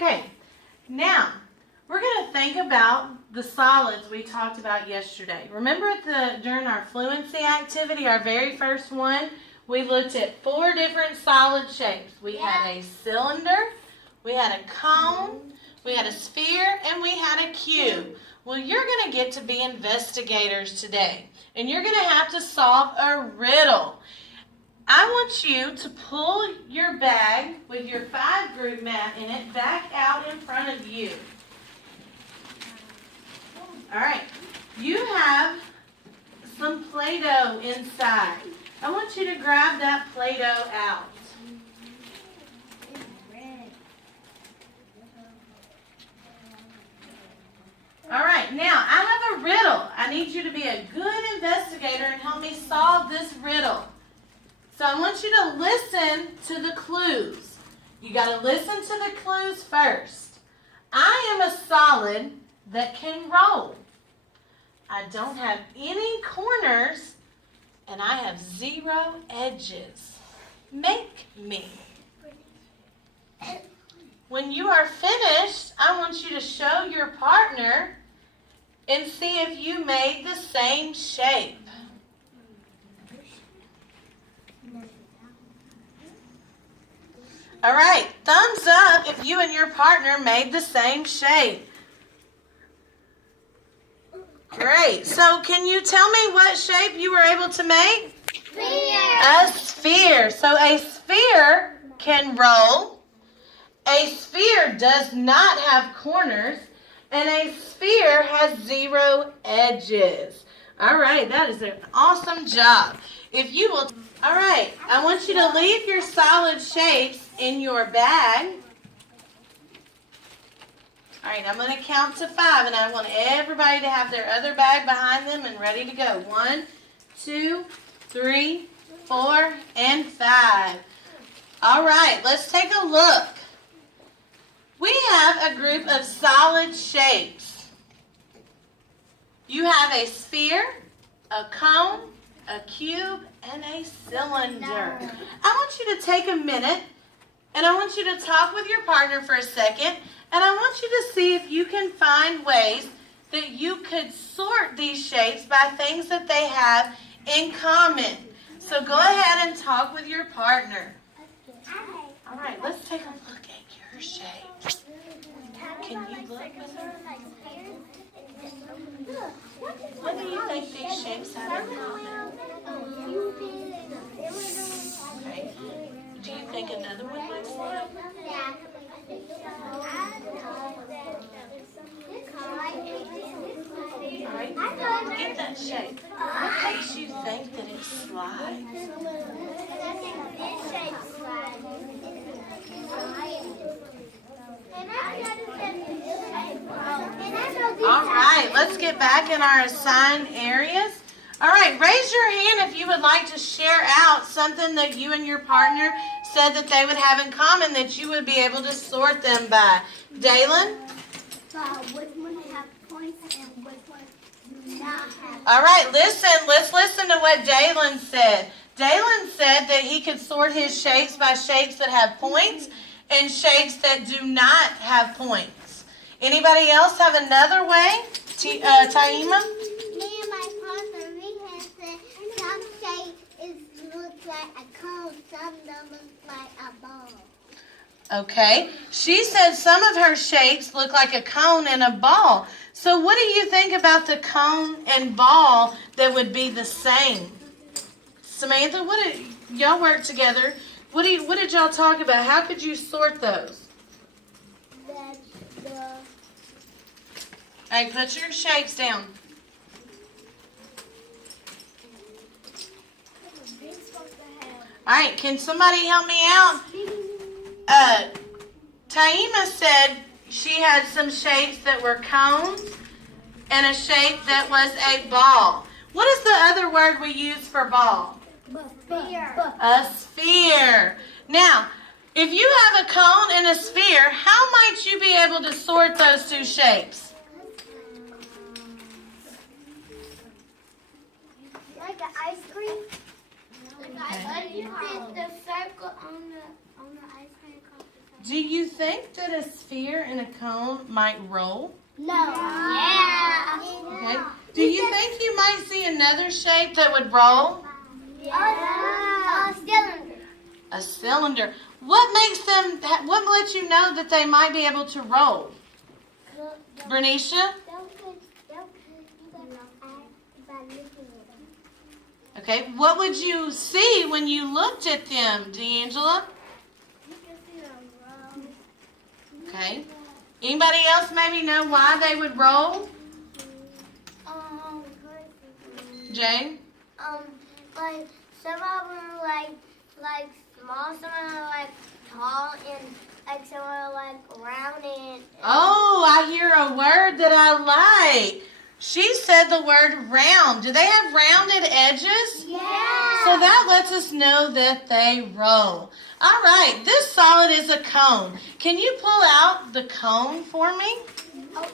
Okay, now we're going to think about the solids we talked about yesterday. Remember during our fluency activity, our very first one, we looked at 4 different solid shapes. We had a cylinder, we had a cone, we had a sphere, and we had a cube. Well, you're going to get to be investigators today, and you're going to have to solve a riddle. I want you to pull your bag with your 5-group mat in it back out in front of you. All right, you have some Play-Doh inside. I want you to grab that Play-Doh out. All right, now I have a riddle. I need you to be a good investigator and help me solve this riddle. So I want you to listen to the clues. You got to listen to the clues first. I am a solid that can roll. I don't have any corners, and I have 0 edges. Make me. When you are finished, I want you to show your partner and see if you made the same shape. All right, thumbs up if you and your partner made the same shape. Great. So can you tell me what shape you were able to make? Sphere. A sphere. So a sphere can roll. A sphere does not have corners. And a sphere has 0 edges. All right, that is an awesome job. If you will, all right, I want you to leave your solid shapes in your bag. All right, I'm going to count to 5, and I want everybody to have their other bag behind them and ready to go. 1, 2, 3, 4, and 5. All right, let's take a look. We have a group of solid shapes. You have a sphere, a cone, a cube, and a cylinder. I want you to take a minute, and I want you to talk with your partner for a second, and I want you to see if you can find ways that you could sort these shapes by things that they have in common. So go ahead and talk with your partner. All right, let's take a look at your shape. Can you look with her? What do you think these shapes have in common? Okay. Do you think another one looks like? All right, get that shape. What makes you think that it slides? All right, let's get back in our assigned areas. All right, raise your hand if you would like to share out something that you and your partner said that they would have in common that you would be able to sort them by. Dalen? Which one have points and which one do not have? All right, listen. Let's listen to what Dalen said. Dalen said that he could sort his shapes by shapes that have points and shapes that do not have points. Anybody else have another way? Taima? Me and my partner, we have said some shape looks like a cone, some don't look like a ball. Okay. She said some of her shapes look like a cone and a ball. So what do you think about the cone and ball that would be the same? Samantha, y'all work together. What did y'all talk about? How could you sort those? Hey, put your shapes down. All right, can somebody help me out? Taima said she had some shapes that were cones and a shape that was a ball. What is the other word we use for ball? Sphere. A sphere. Now, if you have a cone and a sphere, how might you be able to sort those 2 shapes? Like an ice cream? Like the circle on the ice cream cone. Do you think that a sphere and a cone might roll? No. Yeah. Okay. Do you think you might see another shape that would roll? Yeah. A cylinder. A cylinder. What lets you know that they might be able to roll? Bernicia? Okay. What would you see when you looked at them, D'Angela? Okay. Anybody else maybe know why they would roll? Jay? Like some of them are like small, some are like tall, and like some are like round and. Oh, I hear a word that I like. She said the word round. Do they have rounded edges? Yeah. So that lets us know that they roll. All right, this solid is a cone. Can you pull out the cone for me? Oh.